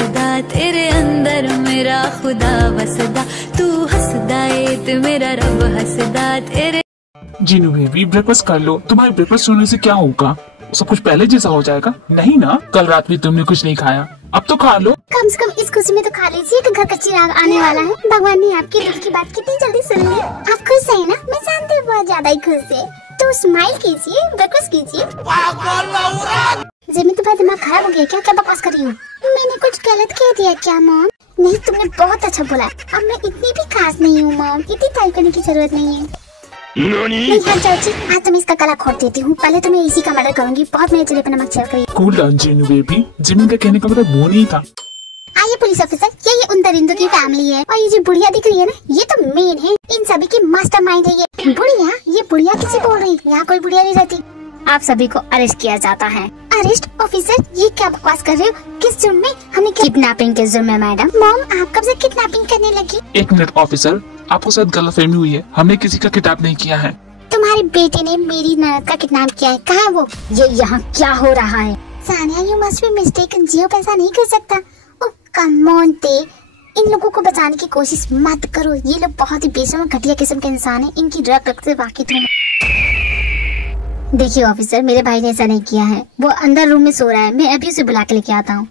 हसदा तेरे अंदर मेरा खुदा वसदा, तू हसदा ते मेरा रब हसदा तेरे। जीनू बेबी ब्रेकफास्ट कर लो, तुम्हारे ब्रेकफास्ट होने से क्या होगा, सब कुछ पहले जैसा हो जाएगा। नहीं ना, कल रात भी तुमने कुछ नहीं खाया, अब तो खा लो। कम से कम इस खुशी में तो खा लीजिए कि घर का चिराग आने वाला है। भगवान ने आपकी दिल की बात कितनी जल्दी सुन ली। आप खुश है ना? मैं जानती हूँ बहुत ज्यादा ही खुश है। तो स्माइल कीजिए, ब्रेकफास्ट कीजिए। जिमी तुम्हारा दिमाग खराब हो गया क्या? क्या बकवास कर रही हूँ? मैंने कुछ गलत कह दिया क्या मॉम? नहीं, तुमने बहुत अच्छा बोला। अब मैं इतनी भी खास नहीं हूँ मॉम, इतनी तारीफ करने की जरूरत नहीं है। नहीं हाँ चाची, आज तो मैं इसका गला खोद देती हूँ। पहले तो मैं इसी का मर्डर करूंगी। बहुत मेरे चेहरे पर नमक छिड़क रही है। Cool down Jinu baby, Jimmy का कहने का मतलब वो नहीं था। आइए पुलिस ऑफिसर, ये उन दरिंदों की फैमिली है और ये जो बुढ़िया दिख रही है ना, ये तो मेन है। इन सभी की मास्टरमाइंड है ये बुढ़िया। ये बुढ़िया किसी बोल रही है? यहाँ कोई बुढ़िया नहीं रहती। आप सभी को अरेस्ट किया जाता है। अरेस्ट ऑफिसर, ये क्या बकवास कर रहे हो? किस जुर्म में? हमें किडनैपिंग के जुर्म में मैडम। मॉम, आप कब से किडनैपिंग करने लगी? एक मिनट ऑफिसर, आपको शायद गलतफहमी हुई है, हमने किसी का किडनैप नहीं किया है। तुम्हारे बेटे ने मेरी ननद का किडनैप किया है। कहाँ है वो? ये यहाँ क्या हो रहा है? Sania, you must be mistaken. जियो पैसा नहीं कर सकता। ओह कम ऑन ते, इन लोगों को बचाने की कोशिश मत करो। ये लोग बहुत ही बेशर्म घटिया किस्म के इंसान हैं। इनकी रग से वाकिफ हूँ। देखिए ऑफिसर, मेरे भाई ने ऐसा नहीं किया है। वो अंदर रूम में सो रहा है। मैं अभी उसे बुला के लेके आता हूँ।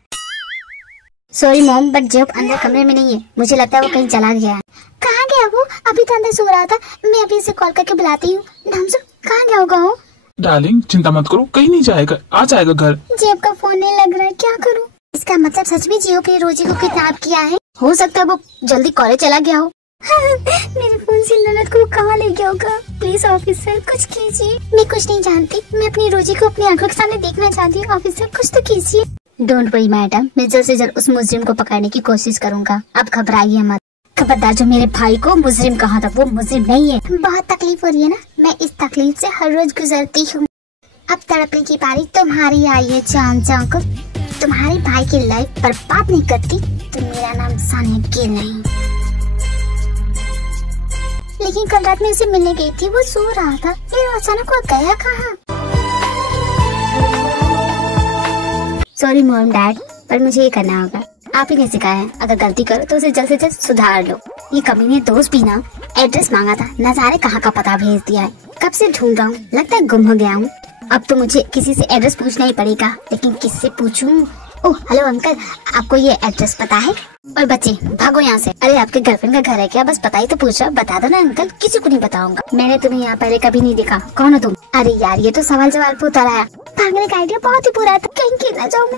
सॉरी मॉम, बट जेब अंदर कमरे में नहीं है। मुझे लगता है वो कहीं चला गया है। कहाँ गया वो? अभी तो अंदर सो रहा था। मैं अभी इसे कॉल करके बुलाती हूँ। कहाँ गया होगा वो? डार्लिंग चिंता मत करो, कहीं नहीं जाएगा, आ जाएगा घर। जेब का फोन नहीं लग रहा है, क्या करूँ? इसका मतलब सच में जियो अपनी रोजी को किडनैप किया है। हो सकता है वो जल्दी कॉलेज चला गया हो। मेरे फोन से ननद को कहाँ ले गया होगा? प्लीज ऑफिसर कुछ कीजिए। मैं कुछ नहीं जानती, मैं अपनी रोजी को अपनी आंखों के सामने देखना चाहती हूँ। ऑफिसर कुछ तो कीजिए। डोंट वरी मैडम, मैं जल्द से जल्द उस मुजरिम को पकड़ने की कोशिश करूंगा। अब घबराइए मत। खबरदार, जो मेरे भाई को मुजरिम कहा था वो मुजरिम नहीं है। बहुत तकलीफ हो रही है ना? मैं इस तकलीफ से हर रोज गुजरती हूँ। अब तड़पने की बारी तुम्हारी आई है जान को। तुम्हारे भाई की लाइफ बर्बाद नहीं करती तो मेरा नाम सानिया गिल नहीं। लेकिन कल रात में उसे मिलने गई थी, वो सो रहा था, फिर अचानक वो गया कहाँ? सॉरी मॉम डैड, पर मुझे ये करना होगा। आप ही ने सिखाया है, अगर गलती करो तो उसे जल्द से जल्द सुधार लो। ये कमीने दोस्त भी ना एड्रेस मांगा था, न जाने कहाँ का पता भेज दिया है। कब से ढूंढ रहा हूँ, लगता है गुम हो गया हूँ। अब तो मुझे किसी से एड्रेस पूछना ही पड़ेगा, लेकिन किससे पूछूं? ओह हेलो अंकल, आपको ये एड्रेस पता है? और बच्चे भागो यहाँ से। अरे आपके गर्लफ्रेंड का घर है क्या? बस पता ही तो पूछ रहा। बता दो ना अंकल, किसी को नहीं बताऊंगा। मैंने तुम्हें यहाँ पहले कभी नहीं देखा। कौन हो तुम? अरे यार ये तो सवाल जवाब पूछता रहा। भागने का आइडिया बहुत ही बुरा था। कहीं गिर न जाऊँ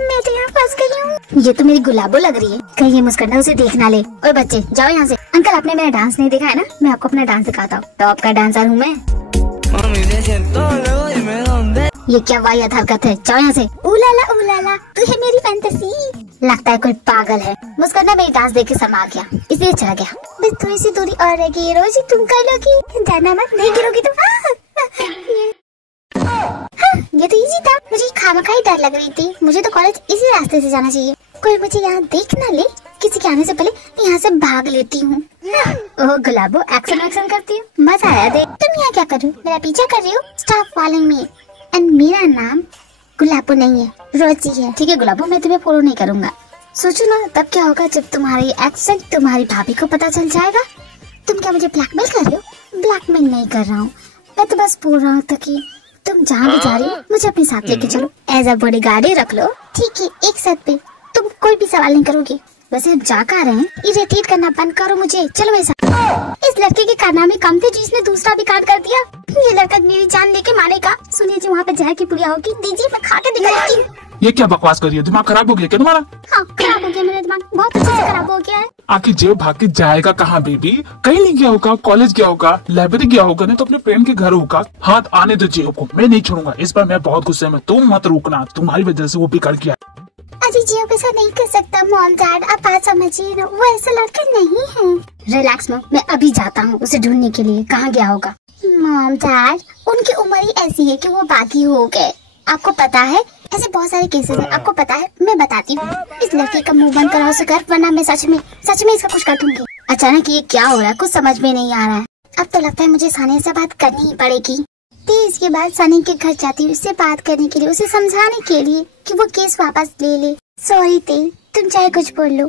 मैं तो यहाँ फंस गई हूँ। ये तो मेरी गुलाबो लग रही है, कहीं ये मुस्कुराना उसे देख ना ले। और बच्चे जाओ यहाँ से। अंकल आपने मेरा डांस नहीं देखा है ना? मैं आपको अपना डांस सिखाता हूँ। टॉप का डांसर हूँ मैं। ये क्या वाहियात हरकत है? जाओ यहाँ से। उलाला तू है मेरी फैंटेसी। लगता है कोई पागल है। मुस्कुराना मेरी डांस देख के समा गया, इसलिए चला गया। बस थोड़ी सी दूरी और रह गई। रोजी तुम कर लोगी, डरना मत, नहीं गिरोगी तुम। ये तो इजी था। मुझे खामखा ही डर लग रही थी। मुझे तो कॉलेज इसी रास्ते से जाना चाहिए। कोई मुझे यहाँ देख ना ले। किसी के आने से पहले यहाँ से भाग लेती हूँ। ओह गुलाबो, एक्शन करती हूँ, मजा आया देख। तुम यहाँ क्या कर रही हो? मेरा पीछा कर रही हो? Stop following me. एंड मेरा नाम गुलाबो नहीं है, रोजी है। ठीक है गुलाबो, मैं तुम्हें फॉलो नहीं करूँगा। सोचो ना तब क्या होगा जब तुम्हारी एक्शन तुम्हारी भाभी को पता चल जाएगा। तुम क्या मुझे ब्लैकमेल कर रहे हो? ब्लैकमेल नहीं कर रहा हूँ, मैं तो बस बोल रहा हूँ कि तुम जहाँ भी जा रही हो मुझे अपने साथ लेके चलो। एज अ बॉडीगार्ड ही रख लो। ठीक है, एक साथ पे तुम कोई भी सवाल नहीं करोगे। वैसे हम जा कर रहे हैं, इरिटेट करना बंद करो मुझे। चलो मेरे साथ। इस लड़के के कारनामे कम थे जिसने दूसरा भी कांड कर दिया। ये लड़का मेरी जान लेके मारेगा। सुनिए जी, वहाँ पे जहर की पुड़िया होगी, दीजिए मैं खा के दिखाती हूँ। ये क्या बकवास कर रही है? दिमाग खराब हो गया क्या तुम्हारा? हाँ खराब हो गया मेरा दिमाग, बहुत अच्छे से खराब हो गया है। आखिर जेब भाग के जाएगा कहाँ बेबी? कहीं नहीं गया होगा, कॉलेज गया होगा, लाइब्रेरी गया होगा, नहीं तो अपने फ्रेंड के घर होगा। हाथ आने दो जेब को, मैं नहीं छोड़ूंगा। इस बार मैं बहुत गुस्से में, तुम मत रुकना, तुम्हारी वजह से वो बिगड़ गया। अजी जियो ऐसा नहीं कर सकता मॉम डैड, आप बात समझिए ना, वो ऐसा लड़का नहीं है। रिलैक्स मॉम, मैं अभी जाता हूँ उसे ढूंढने के लिए। कहाँ गया होगा? मॉम डैड, उनकी उम्र ही ऐसी है कि वो बागी हो गए। आपको पता है, ऐसे बहुत सारे केसेस हैं, आपको पता है। मैं बताती हूँ। इस लड़के का मुंह बंद कराओ सुकर, वरना मैं सच में इसका कुछ कर दूंगी। अचानक ये क्या हो रहा है, कुछ समझ में नहीं आ रहा है। अब तो लगता है मुझे सानिया से बात करनी ही पड़ेगी। इसके बाद सनी के घर जाती हूँ, उससे बात करने के लिए, उसे समझाने के लिए कि वो केस वापस ले ले। सॉरी ते, तुम चाहे कुछ बोल लो,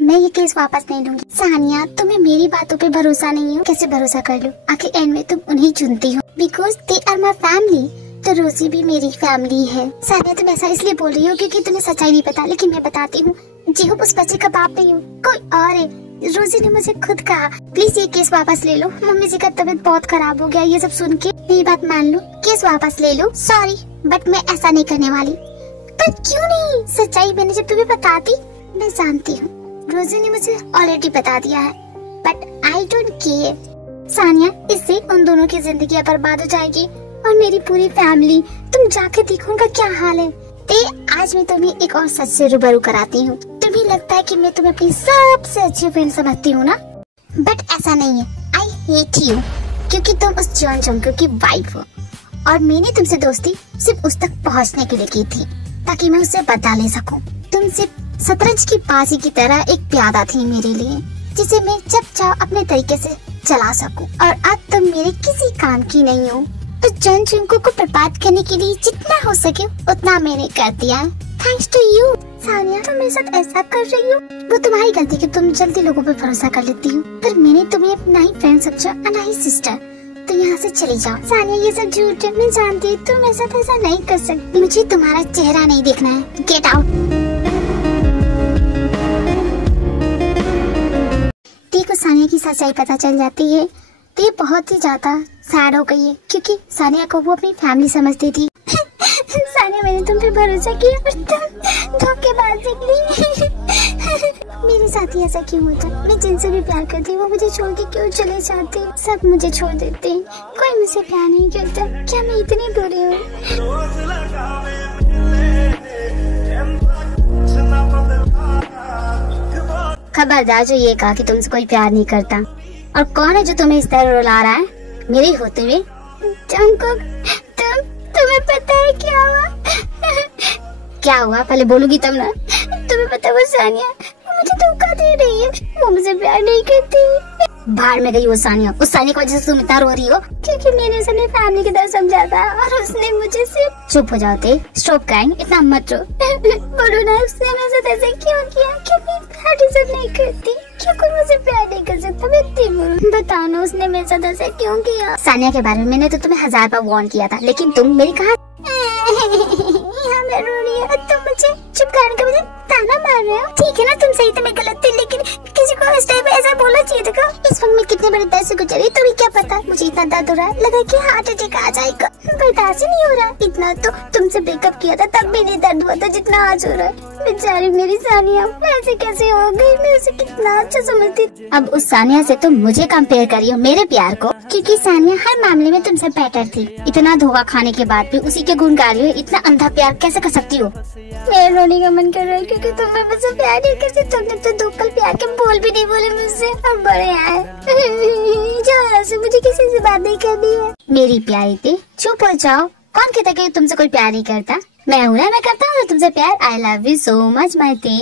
मैं ये केस वापस नहीं लूंगी। सानिया, तुम्हें मेरी बातों पे भरोसा नहीं हो, कैसे भरोसा कर लो? आखिर एंड में तुम उन्हें चुनती हो because they are my family. तो रोजी भी मेरी फैमिली है। सानिया, तुम ऐसा इसलिए बोल रही हो क्योंकि तुम्हें सच्चाई नहीं पता, लेकिन मैं बताती हूँ। जेहूब उस बच्चे का बाप नहीं हो, कोई और है। रोजी ने मुझे खुद कहा प्लीज ये केस वापस ले लो, मम्मी जी का तबीयत बहुत खराब हो गया। ये सब सुन के मेरी बात मान लो, केस वापस ले लो। सॉरी बट मैं ऐसा नहीं करने वाली। पर क्यों नहीं? सच्चाई मैंने जब तुम्हें बताती। मैं जानती हूँ रोजी ने मुझे ऑलरेडी बता दिया है, but I don't care. Sania, इससे उन दोनों की जिंदगी बर्बाद हो जाएगी और मेरी पूरी फैमिली। तुम जाके देखो उनका क्या हाल है। आज मैं तुम्हें एक और सच से रूबरू कराती हूँ। तुम्हें लगता है कि मैं तुम्हें अपनी सबसे अच्छी फ्रेंड समझती हूँ ना, बट ऐसा नहीं है। आई हेट यू क्योंकि तुम उस जॉन जंको की वाइफ हो और मैंने तुमसे दोस्ती सिर्फ उस तक पहुँचने के लिए की थी ताकि मैं उससे बदला ले सकूं। तुम सिर्फ शतरंज की बाजी की तरह एक प्यादा थी मेरे लिए, जिसे मैं जब चाहो अपने तरीके से चला सकूं। और अब तुम मेरे किसी काम की नहीं हो। तो जॉन जंको को बर्बाद करने के लिए जितना हो सके उतना मैंने कर दिया। Thanks to you. सानिया, तुम मेरे साथ ऐसा कर रही हो, वो तुम्हारी गलती कि तुम जल्दी लोगों पे भरोसा कर लेती हो। पर मैंने तुम्हें अपना ही फ्रेंड समझा, ना ही सिस्टर। तो यहाँ से चली जाओ। सानिया, ये सब झूठ है, मैं जानती हूँ। तुम ऐसा ऐसा नहीं कर सकती। मुझे तुम्हारा चेहरा नहीं देखना है। Get out. देखो, सानिया की सच्चाई पता चल जाती है तो ये बहुत ही ज्यादा सैड हो गई है क्योंकि सानिया को वो अपनी फैमिली समझती थी। सानिया, मैंने तुम पे भरोसा किया और तुम धोखेबाज निकली। मेरे साथ ही ऐसा क्यों होता? मैं जिनसे भी प्यार करती हूँ वो मुझे छोड़ के क्यों चले जाते हैं? सब मुझे छोड़ देते हैं, कोई मुझसे प्यार नहीं करता। क्या मैं इतनी बुरी हूँ? खबरदार जो ये कहा कि तुमसे कोई प्यार नहीं करता। और कौन है जो तुम्हें इस तरह रुला रहा है मेरे होते हुए? जंकुक, तुम्हें पता है क्या हुआ? क्या हुआ? पहले बोलोगी तब ना। तुम्हें पता है वो सानिया मुझे धोखा दे रही है, वो मुझे प्यार नहीं करती। बाहर में गई वो सानिया। उस सानिया की वजह से तुम इतना रो रही हो क्योंकि मैंने उसे अपनी फैमिली की तरह समझा था और उसने मुझे सिर्फ। चुप हो जाते, स्टॉप क्राइंग, इतना मत रो। बोलो ना, उसने मेरे साथ ऐसा क्यों किया? क्यों मैं प्यार डिजर्व नहीं करती? क्यों कोई मुझे प्यार नहीं कर सकता? मैं इतनी बुरी। बताओ ना, उसने मेरे साथ ऐसा क्यों किया? सानिया के बारे में मैंने तो तुम्हें 1000 बार वार्न किया था, लेकिन तुम मेरी कहा। यहाँ मैं रो रही है, तुम मुझे चुप करने के मुझे ताना मार रहे हो। ठीक है ना, तुम सही थे, मैं गलत थी, लेकिन किसी को इस टाइम ऐसा बोलना चाहिए था। इस वक्त मैं कितने बड़े दर्द से गुजरी, तुम्हें क्या पता? मुझे इतना दर्द हो रहा है, लगा कि हार्ट अटैक आ जाएगा। बर्दाश्त ही नहीं हो रहा। इतना तो तुमसे ब्रेकअप किया था तब भी नहीं दर्द हुआ था जितना आज हो रहा है। बेचारी मेरी सानिया ऐसे कैसे हो गई? मैं उसे कितना अच्छा समझती। अब उस सानिया से तुम मुझे कंपेयर करी हो मेरे प्यार को, क्योंकि सानिया हर मामले में तुमसे बेटर थी। इतना धोखा खाने के बाद भी उसी के गुण गा रही हो। इतना अंधा प्यार कैसे कर सकती हो? मेरे रोने का मन कर रहा है क्योंकि तुम्हें मुझसे प्यार नहीं करती। तुमने तो 2 पल प्यार के बोल भी नहीं बोले मुझसे और बड़े आए। जाओ ऐसे, मुझे किसी से बात नहीं करनी है। मेरी प्यारी थी, चुप हो जाओ। कौन कहता कि तुमसे कोई प्यार नहीं करता? मैं हूँ ना, मैं करता हूँ तुमसे प्यार। आई love you so much my थे।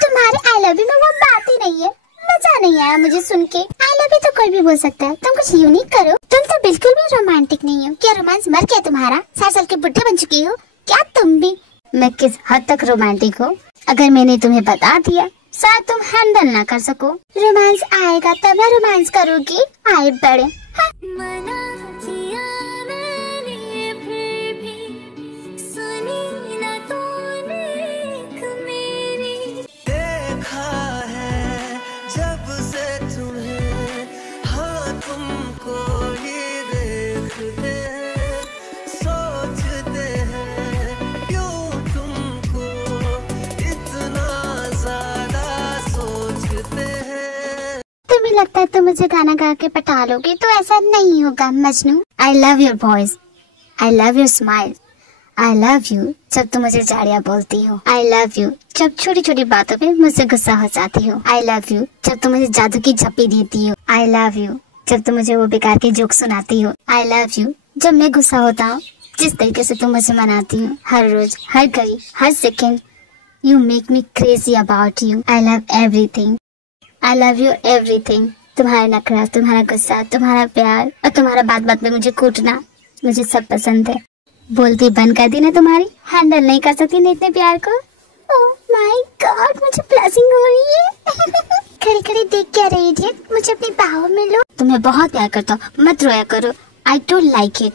तुम्हारे आई लव यू में वो बात ही नहीं है। मजा नहीं आया मुझे सुन के। आई लव यू तो कोई भी बोल सकता है, तुम कुछ यूनिक करो। तुम तो बिल्कुल भी रोमांटिक नहीं हो। क्या रोमांस मर गया तुम्हारा? 60 साल के बुढ़े बन चुकी हो क्या तुम भी? मैं किस हद तक रोमांटिक हूँ अगर मैंने तुम्हें बता दिया शायद तुम हैंडल ना कर सको। रोमांस आएगा तब मैं रोमांस करूँगी। आए बड़े। हाँ। लगता है तुम मुझे गाना गा के पटा लोगे, तो ऐसा नहीं होगा Majnu. I love your voice, I love your smile, I love you जब तुम मुझे जाड़िया बोलती हो। आई लव यू जब छोटी छोटी बातों पे मुझसे गुस्सा हो जाती हो। आई लव यू जब तुम मुझे जादू की झप्पी देती हो। आई लव यू जब तुम मुझे वो बेकार के जोक सुनाती हो। आई लव यू जब मैं गुस्सा होता हूँ, जिस तरीके से तुम मुझे मनाती हो हर रोज, हर घड़ी, हर second. You make me crazy about you. I love everything, I love you everything. तुम्हारा नखरा, तुम्हारा गुस्सा, तुम्हारा प्यार और तुम्हारा बात बात में मुझे कूटना, मुझे सब पसंद है। बोलती बंद कर दी ना तुम्हारी, हैंडल नहीं कर सकती ना इतने प्यार को। ओह माय गॉड, मुझे ब्लशिंग हो रही है। खड़े खड़े देख क्या रही है, मुझे अपनी बाहों में लो। तुम्हें बहुत प्यार करता हूँ, मत रोया करो। I don't like it.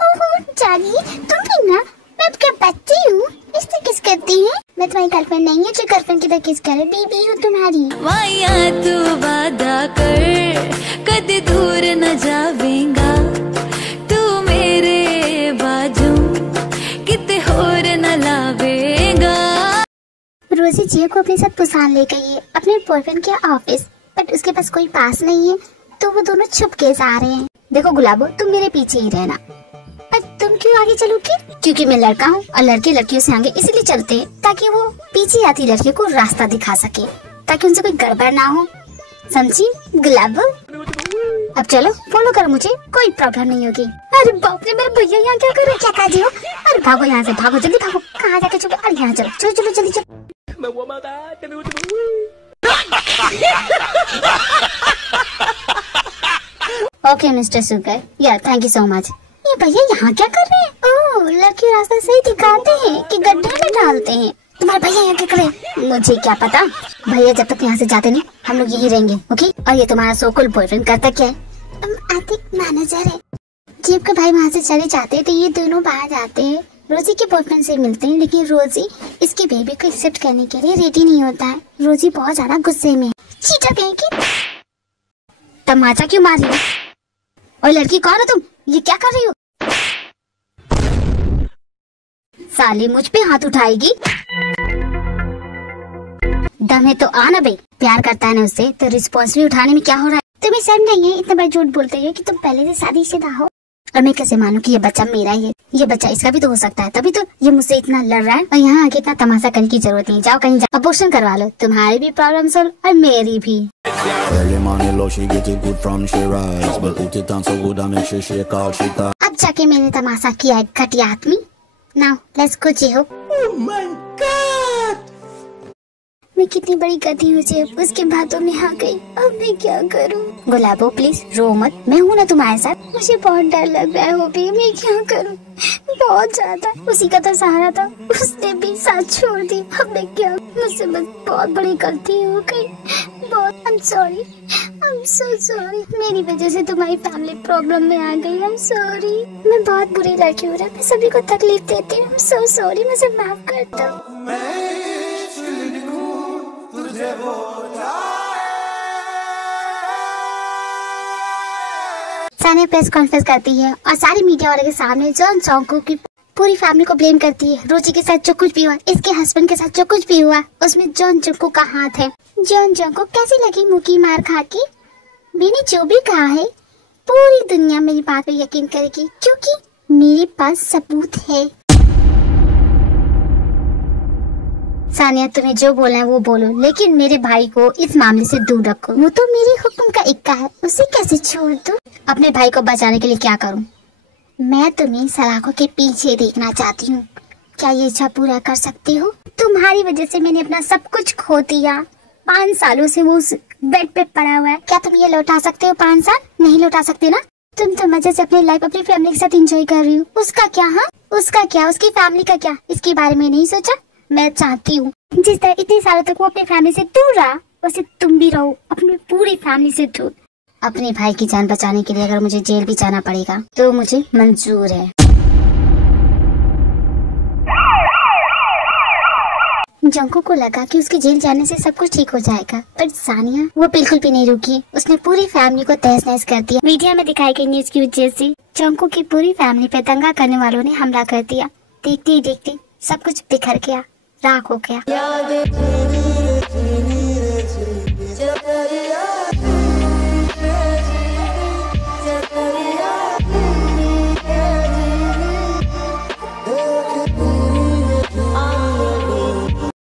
ओह जानी, तुम भी ना, मैं अब क्या बच्ची हूँ, इससे किस करती है? मैं तुम्हारी गर्लफ्रेंड नहीं है जो गर्लफ्रेंड की तरह किस करे, बीबी हूँ तुम्हारी। वाया तू वादा कर, कदे दूर न जावेगा, तू मेरे बाजू किते होर न लावेगा। रोजी जिया को अपने साथ पुसान ले गई है अपने बॉयफ्रेंड के ऑफिस, बट उसके पास कोई पास नहीं है, तो वो दोनों छुप के जा रहे हैं। देखो गुलाबो, तुम मेरे पीछे ही रहना। पर तुम क्यों आगे चलोगी? क्योंकि मैं लड़का हूँ और लड़के लड़कियों से आगे इसलिए चलते हैं ताकि वो पीछे आती लड़कियों को रास्ता दिखा सके, ताकि उनसे कोई गड़बड़ ना हो, समझी गुलाबो? अब चलो फॉलो करो मुझे, कोई प्रॉब्लम नहीं होगी। अरे बाप रे, मेरे भैया यहाँ क्या कर रहे हैं? क्या काजी हो? अरे भागो यहाँ से, भागो जल्दी भागो। कहाँ जाके छुपे? अरे यहाँ चलो चलो चलो जल्दी चलो। ओके मिस्टर सुगर, या थैंक यू सो मच। ये भैया यहाँ क्या कर रहे हैं? ओह, लड़की रास्ता सही दिखाते हैं कि गड्ढे में डालते हैं। तुम्हारे भैया यहाँ क्या कर रहे हैं? मुझे क्या पता। भैया जब तक यहाँ से जाते नहीं, हम लोग यही रहेंगे, ओके? और ये तुम्हारा सोकल बॉयफ्रेंड करता क्या है? मैनेजर है। जीप के भाई वहाँ से चले जाते हैं तो ये दोनों बाहर जाते हैं, रोजी के बॉयफ्रेंड से मिलते हैं, लेकिन रोजी इसके बेबी को एक्सेप्ट करने के लिए रेडी नहीं होता है। रोजी बहुत ज्यादा गुस्से में। चीटर कहेंगी, तमाचा क्यों मार रही हो? और लड़की कौन हो तुम? ये क्या कर रही हो? साली मुझ पे हाथ उठाएगी? दम है तो आना बे। प्यार करता है ना उससे, तो रिस्पॉन्सिबिलिटी उठाने में क्या हो रहा है? तुम्हें शर्म नहीं है? इतना बड़ा झूठ बोलते हो कि तुम पहले से शादीशुदा हो। और मैं कैसे मानूं कि ये बच्चा मेरा ही है? ये बच्चा इसका भी तो हो सकता है, तभी तो ये मुझसे इतना लड़ रहा है। और यहाँ आके इतना तमाशा करने की जरूरत नहीं। जाओ कहीं जाओ, अबॉर्शन करवा लो, तुम्हारी भी प्रॉब्लम सॉल्व और मेरी भी। अब जाके मैंने तमाशा किया है घटिया आदमी। Now let's go Jio. Oh my God, मैं कितनी बड़ी गधी हूँ जियो, उसके बातों में आ गई। अब मैं क्या करूँ? गुलाबो प्लीज रो मत, मैं हूँ ना तुम्हारे साथ। मुझे बहुत डर लग रहा है होबी, मैं क्या करूँ? बहुत ज्यादा। उसी का तो सहारा था, उसने भी साथ छोड़ दी। अब मैं क्या? मुझसे बस बहुत बड़ी गलती हो गई। बहुत I am sorry, I am so sorry. मेरी वजह से तुम्हारी फैमिली प्रॉब्लम में आ गई। आई एम सॉरी, मैं बहुत बुरी लड़की हूँ, मैं सभी को तकलीफ देती हूँ। आई एम सो सॉरी, मुझे माफ कर दो। सानिया प्रेस कॉन्फ्रेंस करती है और सारी मीडिया वाले के सामने जॉन जंगकुक की पूरी फैमिली को ब्लेम करती है। रोजी के साथ जो कुछ भी हुआ, इसके हस्बैंड के साथ जो कुछ भी हुआ, उसमें जॉन जंगकुक का हाथ है। जॉन जंगकुक कैसी लगी मुकी मार खा के? मैंने जो भी कहा है पूरी दुनिया मेरी बात पे यकीन करेगी, क्योंकि मेरे पास सबूत है। सानिया तुम्हें जो बोलना है वो बोलो, लेकिन मेरे भाई को इस मामले से दूर रखो। वो तो मेरे हुक्म का इक्का है, उसे कैसे छोड़ दूं? अपने भाई को बचाने के लिए क्या करूं? मैं तुम्हें सलाखों के पीछे देखना चाहती हूँ। क्या ये इच्छा पूरा कर सकते हो? तुम्हारी वजह से मैंने अपना सब कुछ खो दिया। 5 सालों से वो उस बेड पे पड़ा हुआ है। क्या तुम ये लौटा सकते हो? 5 साल नहीं लौटा सकते ना? तुम तो मजे से अपनी लाइफ अपनी फैमिली के साथ एंजॉय कर रही हो। उसका क्या? हाँ, उसका क्या? उसकी फैमिली का क्या? इसके बारे में नहीं सोचा? मैं चाहती हूँ जिस तरह इतने सालों तक वो अपनी फैमिली से दूर रहा, वैसे तुम भी रहो अपनी पूरी फैमिली से दूर। अपने भाई की जान बचाने के लिए अगर मुझे जेल भी जाना पड़ेगा तो मुझे मंजूर है। जंको को लगा कि उसके जेल जाने से सब कुछ ठीक हो जाएगा, पर सानिया वो बिल्कुल भी नहीं रुकी। उसने पूरी फैमिली को तहस नहस कर दिया। मीडिया में दिखाई गई न्यूज की वजह से जंको की पूरी फैमिली पे दंगा करने वालों ने हमला कर दिया। देखते ही देखते सब कुछ बिखर गया, राख हो गया।